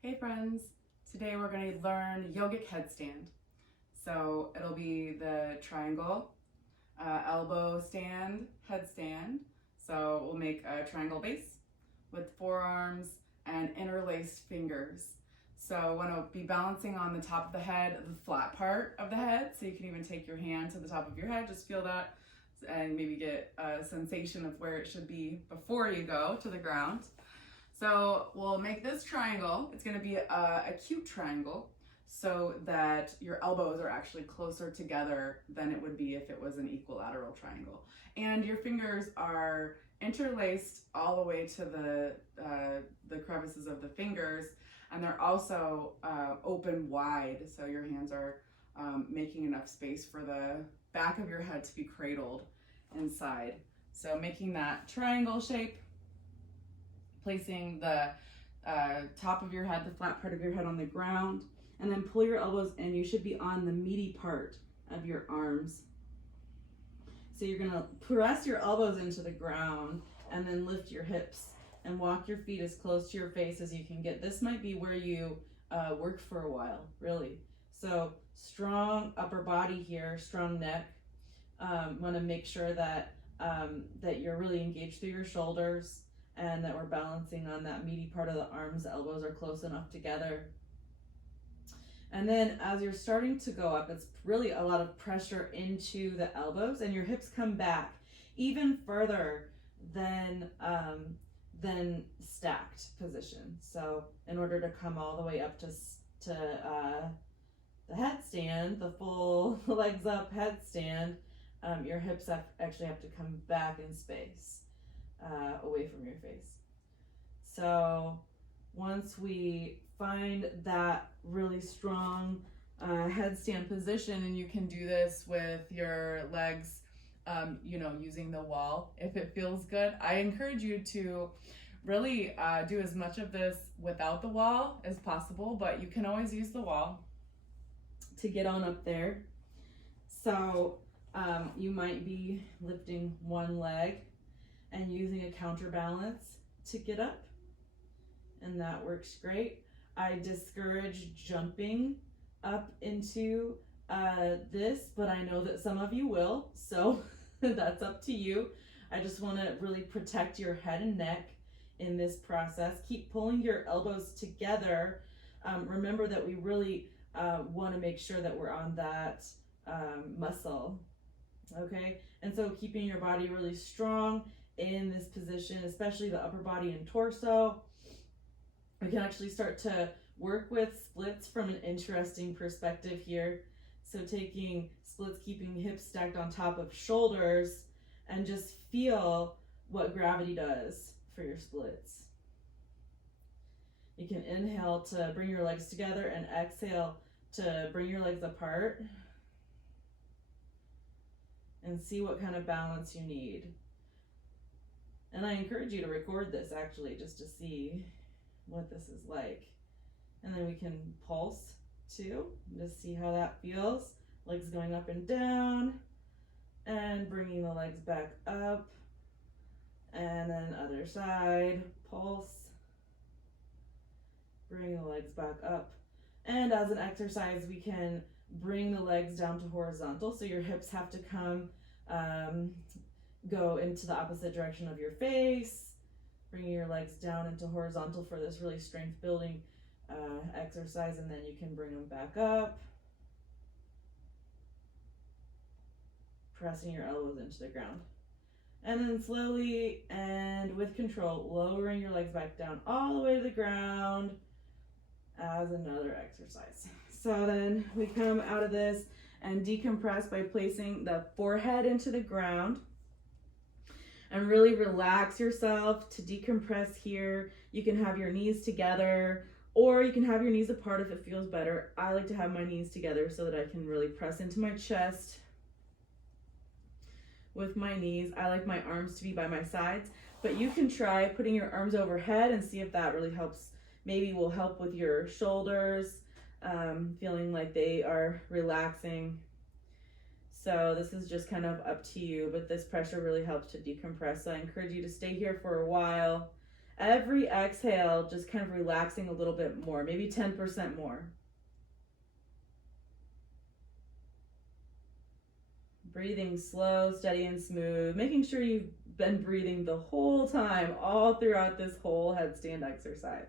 Hey friends, today we're going to learn yogic headstand. So it'll be the triangle, elbow stand, headstand. So we'll make a triangle base with forearms and interlaced fingers. So want to be balancing on the top of the head, the flat part of the head. So you can even take your hand to the top of your head, just feel that and maybe get a sensation of where it should be before you go to the ground. So we'll make this triangle. It's going to be a acute triangle so that your elbows are actually closer together than it would be if it was an equilateral triangle. And your fingers are interlaced all the way to the crevices of the fingers, and they're also open wide, so your hands are making enough space for the back of your head to be cradled inside. So making that triangle shape, placing the top of your head, the flat part of your head on the ground, and then pull your elbows in. You should be on the meaty part of your arms. So you're gonna press your elbows into the ground and then lift your hips and walk your feet as close to your face as you can get. This might be where you work for a while, really. So strong upper body here, strong neck. Wanna make sure that, that you're really engaged through your shoulders, and that we're balancing on that meaty part of the arms. The elbows are close enough together. And then as you're starting to go up, it's really a lot of pressure into the elbows, and your hips come back even further than stacked position. So in order to come all the way up to the headstand, the full legs up headstand, your hips actually have to come back in space. Away from your face. So once we find that really strong headstand position, and you can do this with your legs, using the wall if it feels good. I encourage you to really do as much of this without the wall as possible, but you can always use the wall to get on up there. So you might be lifting one leg and using a counterbalance to get up, and that works great. I discourage jumping up into this, but I know that some of you will, so that's up to you. I just want to really protect your head and neck in this process. Keep pulling your elbows together. Remember that we really want to make sure that we're on that muscle, okay? And so keeping your body really strong in this position, especially the upper body and torso. We can actually start to work with splits from an interesting perspective here. So taking splits, keeping hips stacked on top of shoulders, and just feel what gravity does for your splits. You can inhale to bring your legs together and exhale to bring your legs apart, and see what kind of balance you need. And I encourage you to record this actually, just to see what this is like. And then we can pulse too, just see how that feels. Legs going up and down, and bringing the legs back up. And then other side, pulse. Bring the legs back up. And as an exercise, we can bring the legs down to horizontal. So your hips have to come go into the opposite direction of your face, bringing your legs down into horizontal for this really strength building exercise, and then you can bring them back up, pressing your elbows into the ground, and then slowly and with control lowering your legs back down all the way to the ground as another exercise. So then we come out of this and decompress by placing the forehead into the ground. And really relax yourself to decompress here. You can have your knees together, or you can have your knees apart if it feels better. I like to have my knees together so that I can really press into my chest with my knees. I like my arms to be by my sides, but you can try putting your arms overhead and see if that really helps. Maybe will help with your shoulders, feeling like they are relaxing. So this is just kind of up to you, but this pressure really helps to decompress. So I encourage you to stay here for a while Every exhale, just kind of relaxing a little bit more, maybe 10% more. Breathing slow, steady, and smooth, making sure you've been breathing the whole time, all throughout this whole headstand exercise.